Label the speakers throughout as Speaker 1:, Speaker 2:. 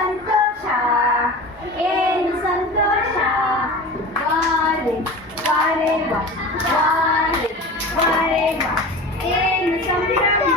Speaker 1: santosha en santosha vale vale vale vale vale en santosha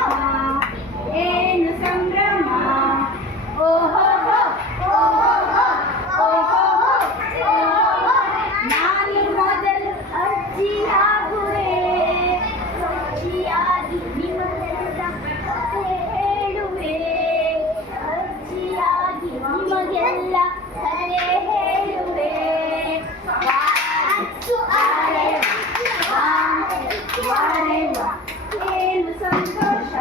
Speaker 1: ವಾರೆ ವಾ ಏನು ಸಂತೋಷ